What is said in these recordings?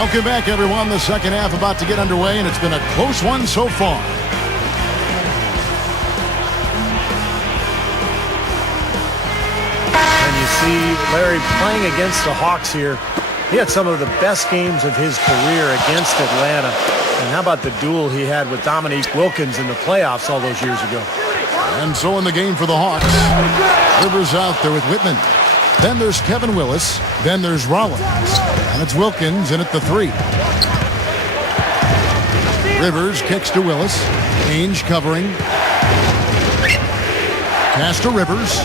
Welcome back, everyone. The second half about to get underway, and it's been a close one so far. And you see Larry playing against the Hawks here. He had some of the best games of his career against Atlanta. And how about the duel he had with Dominique Wilkins in the playoffs all those years ago? And so in the game for the Hawks, Rivers out there with Whitman. Then there's Kevin Willis. Then there's Rollins. And it's Wilkins in at the 3. Rivers kicks to Willis. Ainge covering. Pass to Rivers.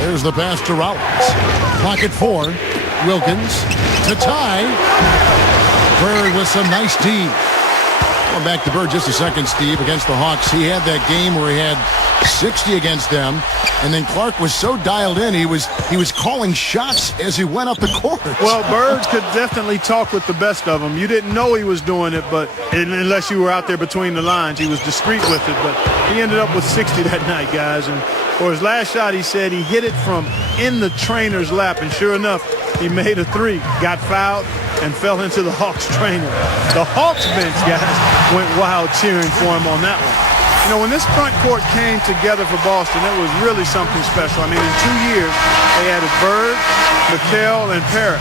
There's the pass to Rollins. Clock at 4. Wilkins to tie. Bird with some nice D. Going back to Bird just a second, Steve, against the Hawks. He had that game where he had 60 against them, and then Clark was so dialed in, he was calling shots as he went up the court. Well, Bird could definitely talk with the best of them. You didn't know he was doing it, but unless you were out there between the lines, he was discreet with it. But he ended up with 60 that night, guys. And for his last shot, he said he hit it from in the trainer's lap, and sure enough, he made a 3, got fouled, and fell into the Hawks trainer. The Hawks bench, guys, went wild cheering for him on that one. You know, when this front court came together for Boston, it was really something special. I mean, in 2 years, they added Bird, McHale, and Parrish.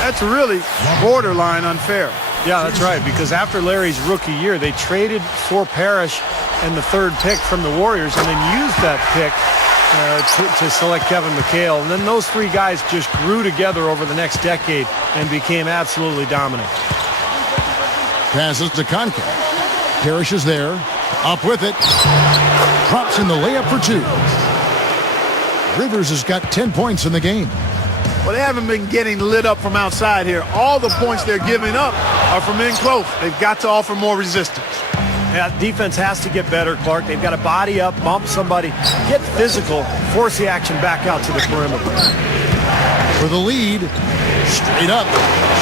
That's really borderline unfair. Yeah, that's right, because after Larry's rookie year, they traded for Parrish and the 3rd pick from the Warriors and then used that pick to select Kevin McHale. And then those 3 guys just grew together over the next decade and became absolutely dominant. Passes to Conca. Parrish is there. Up with it. Drops in the layup for 2. Rivers has got 10 points in the game. Well, they haven't been getting lit up from outside here. All the points they're giving up are from in close. They've got to offer more resistance. Yeah, defense has to get better, Clark. They've got to body up, bump somebody, get physical, force the action back out to the perimeter. For the lead, straight up.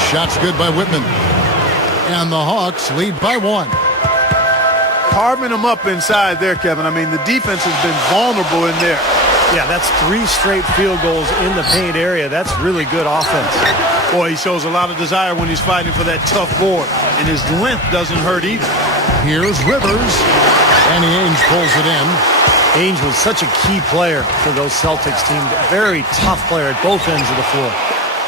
Shots good by Whitman. And the Hawks lead by 1. Carving them up inside there, Kevin. I mean, the defense has been vulnerable in there. Yeah, that's 3 straight field goals in the paint area. That's really good offense. Boy, he shows a lot of desire when he's fighting for that tough board, and his length doesn't hurt either. Here's Rivers. Danny Ainge pulls it in. Ainge was such a key player for those Celtics team. Very tough player at both ends of the floor.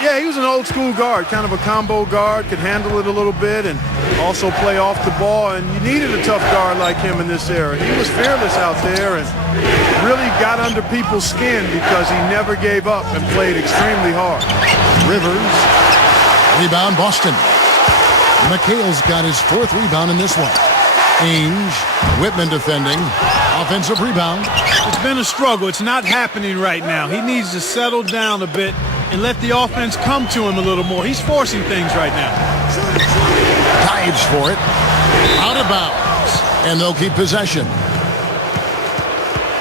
Yeah, he was an old-school guard, kind of a combo guard, could handle it a little bit and also play off the ball, and you needed a tough guard like him in this era. He was fearless out there and really got under people's skin because he never gave up and played extremely hard. Rivers. Rebound, Boston. McHale's got his 4th rebound in this one. Ainge. Whitman defending. Offensive rebound. It's been a struggle. It's not happening right now. He needs to settle down a bit and let the offense come to him a little more. He's forcing things right now. Dives for it. Out of bounds. And they'll keep possession.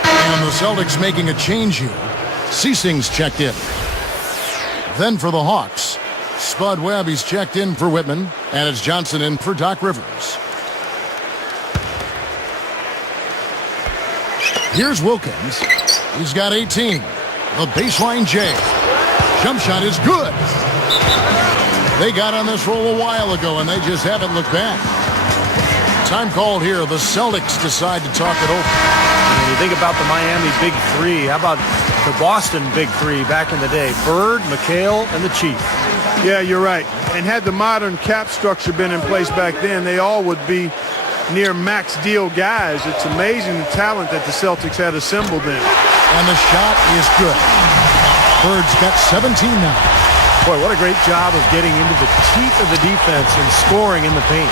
And the Celtics making a change here. Ceasing's checked in. Then for the Hawks, Spud Webb, he's checked in for Whitman. And it's Johnson in for Doc Rivers. Here's Wilkins. He's got 18. The baseline J. Jump shot is good. They got on this roll a while ago, and they just haven't looked back. Time called here. The Celtics decide to talk it over. When you think about the Miami Big 3, how about the Boston Big 3 back in the day? Bird, McHale, and the Chief. Yeah, you're right. And had the modern cap structure been in place back then, they all would be near max deal guys. It's amazing the talent that the Celtics had assembled then. And the shot is good. Bird's got 17 now. Boy, what a great job of getting into the teeth of the defense and scoring in the paint.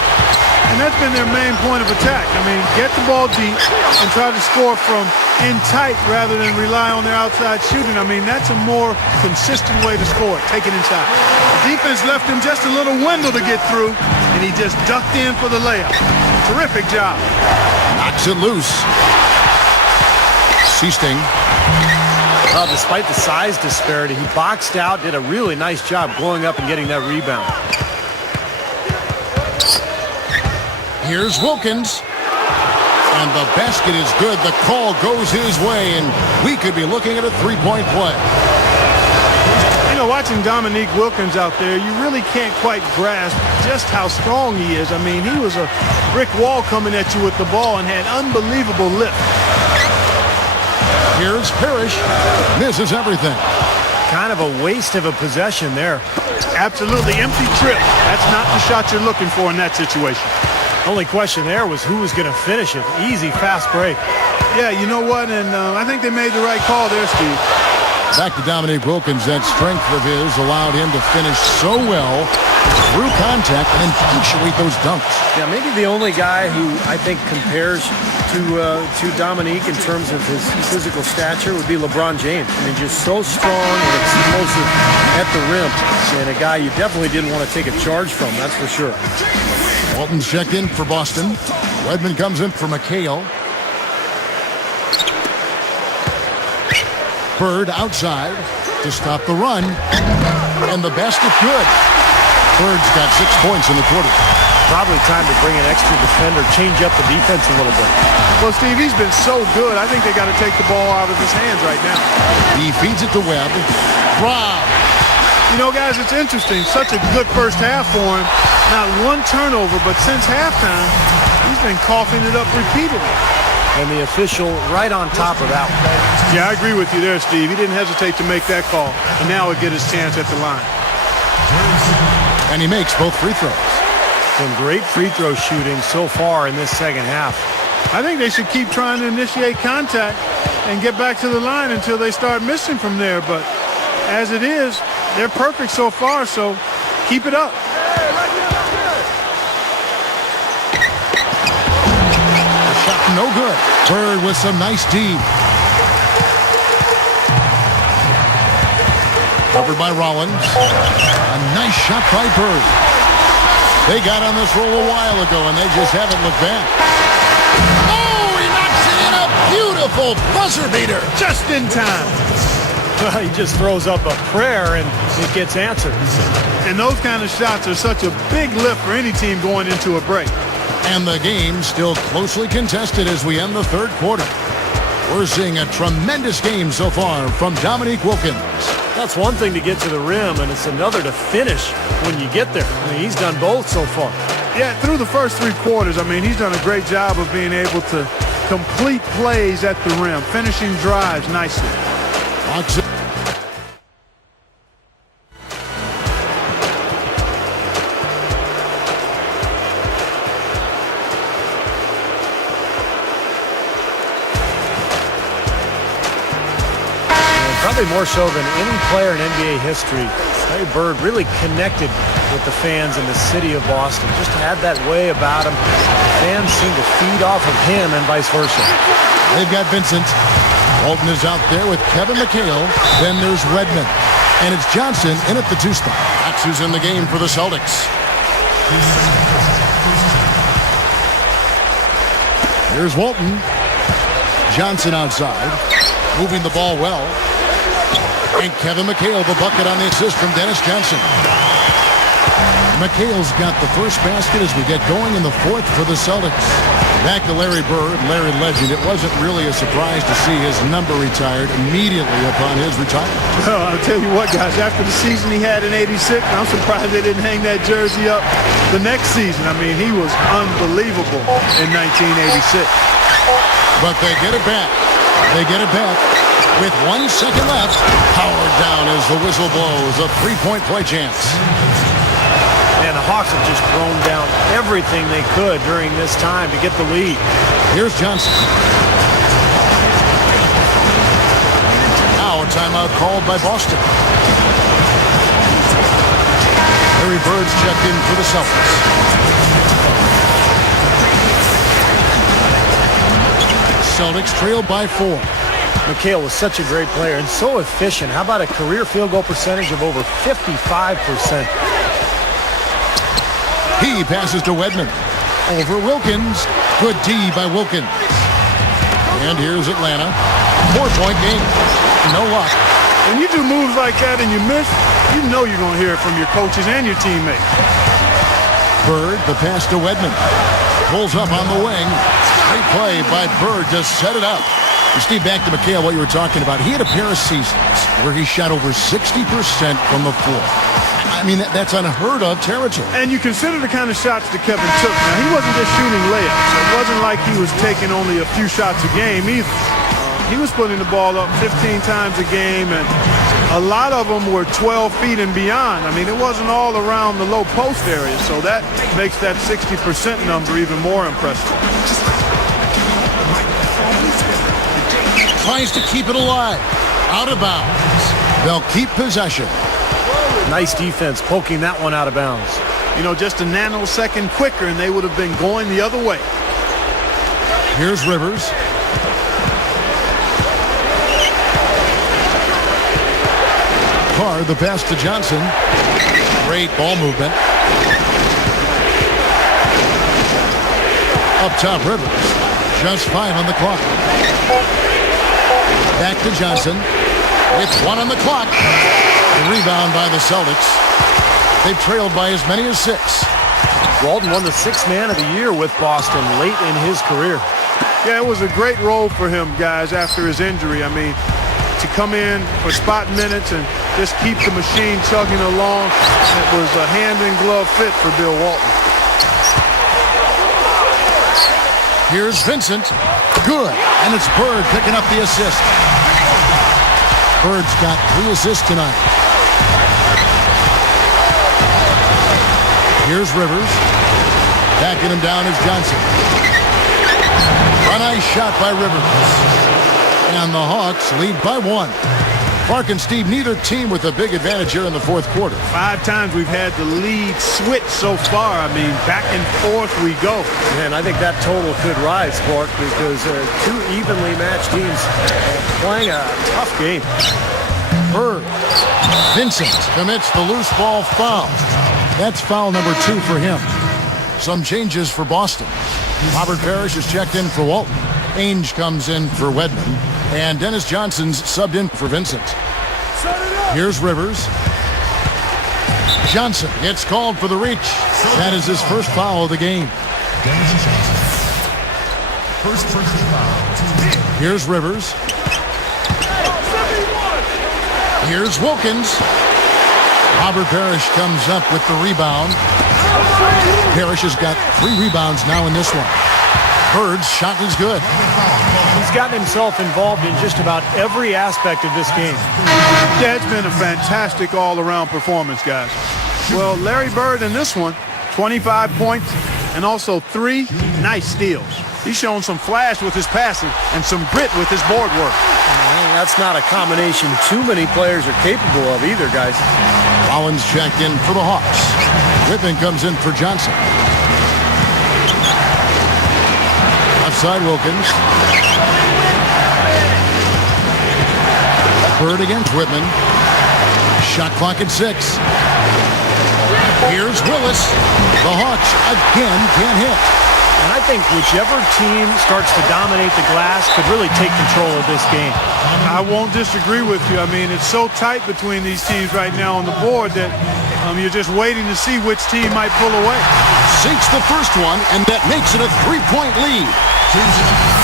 And that's been their main point of attack. I mean, get the ball deep and try to score from in tight rather than rely on their outside shooting. I mean, that's a more consistent way to score it, take it inside. The defense left him just a little window to get through, and he just ducked in for the layup. Terrific job. Knocks it loose. Seasting. Well, despite the size disparity, he boxed out, did a really nice job going up and getting that rebound. Here's Wilkins. And the basket is good. The call goes his way, and we could be looking at a 3-point play. You know, watching Dominique Wilkins out there, you really can't quite grasp just how strong he is. I mean, he was a brick wall coming at you with the ball and had unbelievable lift. Here's Parrish. Misses everything. Kind of a waste of a possession there. Absolutely empty trip. That's not the shot you're looking for in that situation. Only question there was who was going to finish it. Easy, fast break. Yeah, you know what? And I think they made the right call there, Steve. Back to Dominique Wilkins. That strength of his allowed him to finish so well through contact and then punctuate those dunks. Yeah, maybe the only guy who I think compares to Dominique in terms of his physical stature would be LeBron James. I mean, just so strong and explosive at the rim, and a guy you definitely didn't want to take a charge from, that's for sure. Walton's checked in for Boston. Wedman comes in for McHale. Bird outside to stop the run, and the basket good. Bird's got 6 points in the quarter. Probably time to bring an extra defender, change up the defense a little bit. Well, Steve, he's been so good. I think they got to take the ball out of his hands right now. He feeds it to Webb. Rob. You know, guys, it's interesting. Such a good first half for him. Not one turnover, but since halftime, he's been coughing it up repeatedly. And the official right on top of that one. Yeah, I agree with you there, Steve. He didn't hesitate to make that call, and now he'll get his chance at the line. And he makes both free throws. Some great free throw shooting so far in this second half. I think they should keep trying to initiate contact and get back to the line until they start missing from there. But as it is, they're perfect so far, so keep it up. No good. Bird with some nice D. Covered by Rollins. A nice shot by Bird. They got on this roll a while ago, and they just haven't looked back. Oh, he knocks it in, a beautiful buzzer beater. Just in time. Well, he just throws up a prayer, and it gets answered. And those kind of shots are such a big lift for any team going into a break. And the game still closely contested as we end the third quarter. We're seeing a tremendous game so far from Dominique Wilkins. That's one thing to get to the rim, and it's another to finish when you get there. I mean, he's done both so far. Yeah, through the first 3 quarters, I mean, he's done a great job of being able to complete plays at the rim, finishing drives nicely. Probably more so than any player in NBA history, Larry Bird really connected with the fans in the city of Boston. Just had that way about him. Fans seem to feed off of him and vice versa. They've got Vincent. Walton is out there with Kevin McHale. Then there's Redmond. And it's Johnson in at the 2 spot. That's who's in the game for the Celtics. Here's Walton. Johnson outside. Moving the ball well. And Kevin McHale, the bucket on the assist from Dennis Johnson. McHale's got the first basket as we get going in the fourth for the Celtics. Back to Larry Bird, Larry Legend. It wasn't really a surprise to see his number retired immediately upon his retirement. Well, I'll tell you what, guys, after the season he had in '86, I'm surprised they didn't hang that jersey up the next season. I mean, he was unbelievable in 1986. But they get it back. They get it back. With 1 second left, powered down as the whistle blows. A 3-point play chance. And the Hawks have just thrown down everything they could during this time to get the lead. Here's Johnson. Now a timeout called by Boston. Larry Bird's checked in for the Celtics. Celtics trail by 4. McHale was such a great player and so efficient. How about a career field goal percentage of over 55%? He passes to Wedman. Over Wilkins. Good D by Wilkins. And here's Atlanta. 4-point game. No luck. When you do moves like that and you miss, you know you're going to hear it from your coaches and your teammates. Bird, the pass to Wedman. Pulls up on the wing. Great play by Bird to set it up. Steve, back to McHale, what you were talking about. He had a pair of seasons where he shot over 60% from the floor. I mean, that's unheard of territory. And you consider the kind of shots that Kevin took. Now, he wasn't just shooting layups. It wasn't like he was taking only a few shots a game either. He was putting the ball up 15 times a game, and a lot of them were 12 feet and beyond. I mean, it wasn't all around the low post area, so that makes that 60% number even more impressive. Tries to keep it alive. Out of bounds. They'll keep possession. Nice defense poking that one out of bounds. You know, just a nanosecond quicker, and they would have been going the other way. Here's Rivers. Carr, the pass to Johnson. Great ball movement. Up top, Rivers. Just 5 on the clock. Back to Johnson. It's 1 on the clock. The rebound by the Celtics. They've trailed by as many as 6. Walton won the 6th Man of the Year with Boston late in his career. Yeah, it was a great role for him, guys, after his injury. I mean, to come in for spot minutes and just keep the machine chugging along, it was a hand-in-glove fit for Bill Walton. Here's Vincent. Good. And it's Bird picking up the assist. Bird's got 3 assists tonight. Here's Rivers. Backing him down is Johnson. A nice shot by Rivers. And the Hawks lead by 1. Mark and Steve, neither team with a big advantage here in the fourth quarter. 5 times we've had the lead switch so far. I mean, back and forth we go. And I think that total could rise, Clark, because 2 evenly matched teams playing a tough game. Bird. Vincent commits the loose ball foul. That's foul number 2 for him. Some changes for Boston. Robert Parrish is checked in for Walton. Ainge comes in for Wedman. And Dennis Johnson's subbed in for Vincent. Here's Rivers. Johnson gets called for the reach. That is his first foul of the game. First foul. Here's Rivers. Here's Wilkins. Robert Parrish comes up with the rebound. Parrish has got 3 rebounds now in this one. Bird's shot is good. He's gotten himself involved in just about every aspect of this game. Yeah, it's been a fantastic all-around performance, guys. Well, Larry Bird in this one, 25 points and also 3 nice steals. He's shown some flash with his passing and some grit with his board work. That's not a combination too many players are capable of either, guys. Collins checked in for the Hawks. Whitman comes in for Johnson. Outside Wilkins. Bird against Whitman. Shot clock at 6. Here's Willis. The Hawks again can't hit. And I think whichever team starts to dominate the glass could really take control of this game. I won't disagree with you. I mean, it's so tight between these teams right now on the board that you're just waiting to see which team might pull away. Sinks the first one, and that makes it a 3-point lead.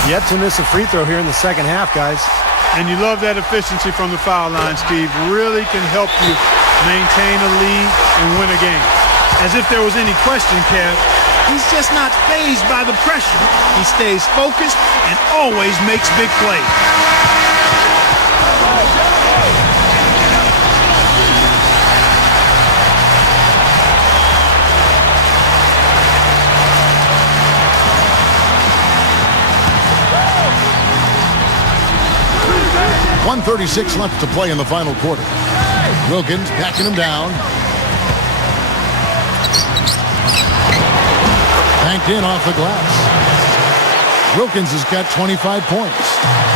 Yet to miss a free throw here in the second half, guys. And you love that efficiency from the foul line, Steve. Really can help you maintain a lead and win a game. As if there was any question, Kev, he's just not fazed by the pressure. He stays focused and always makes big plays. .136 left to play in the final quarter. Wilkins backing him down. Banked in off the glass. Wilkins has got 25 points.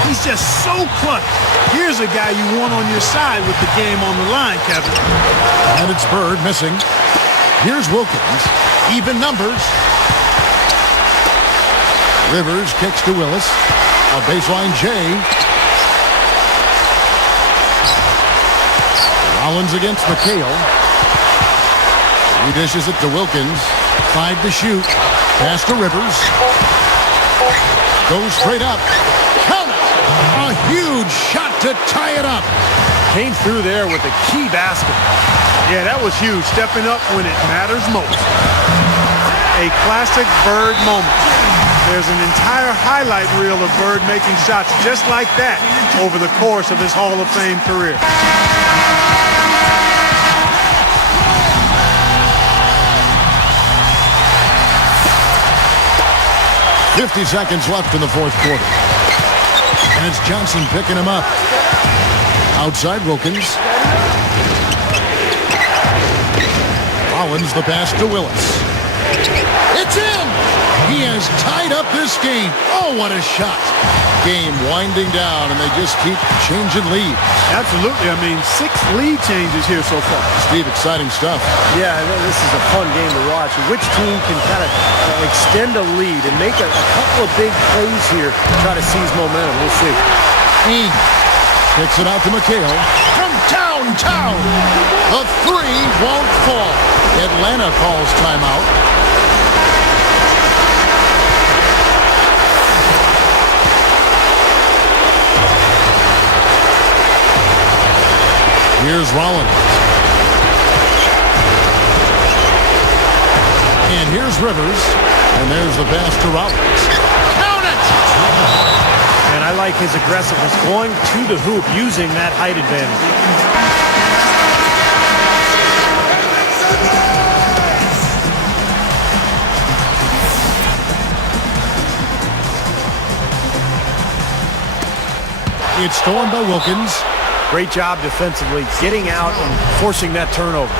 He's just so clutch. Here's a guy you want on your side with the game on the line, Kevin. And it's Bird missing. Here's Wilkins. Even numbers. Rivers kicks to Willis. A baseline J. Collins against McHale. He dishes it to Wilkins. 5 to shoot. Pass to Rivers. Goes straight up. Count it! A huge shot to tie it up. Came through there with a key basket. Yeah, that was huge. Stepping up when it matters most. A classic Bird moment. There's an entire highlight reel of Bird making shots just like that over the course of his Hall of Fame career. 50 seconds left in the fourth quarter. And it's Johnson picking him up. Outside Wilkins. Rollins the pass to Willis. It's in! He has tied up this game. Oh, what a shot. Game winding down, and they just keep changing leads. Absolutely. I mean, 6 lead changes here so far. Steve, exciting stuff. Yeah, this is a fun game to watch. Which team can kind of extend a lead and make a couple of big plays here to try to seize momentum? We'll see. Ames kicks it out to McHale from downtown. The three won't fall. Atlanta calls timeout. Here's Rollins. And here's Rivers. And there's the pass to Rollins. Count it! And I like his aggressiveness going to the hoop using that height advantage. It's stolen by Wilkins. Great job defensively, getting out and forcing that turnover.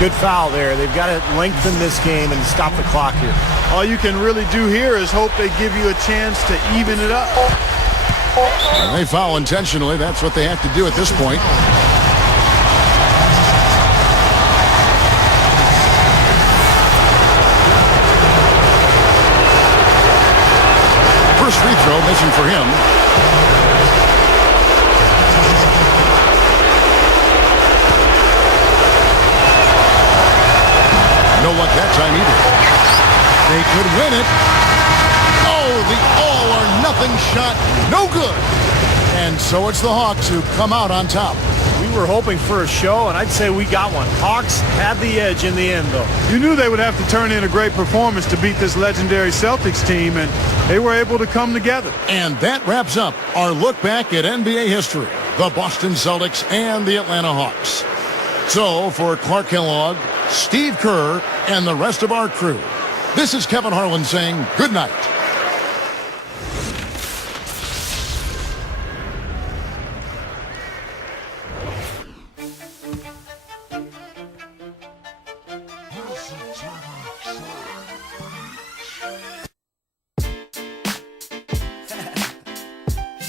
Good foul there. They've got to lengthen this game and stop the clock here. All you can really do here is hope they give you a chance to even it up. And they foul intentionally. That's what they have to do at this point. First free throw missing for him. No luck that time either. They could win it. Oh, the all-or-nothing shot. No good. And so it's the Hawks who come out on top. We were hoping for a show, and I'd say we got one. Hawks had the edge in the end, though. You knew they would have to turn in a great performance to beat this legendary Celtics team, and they were able to come together. And that wraps up our look back at NBA history, the Boston Celtics and the Atlanta Hawks. So for Clark Kellogg, Steve Kerr, and the rest of our crew, this is Kevin Harlan saying good night.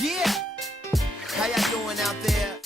Yeah, how y'all doing out there?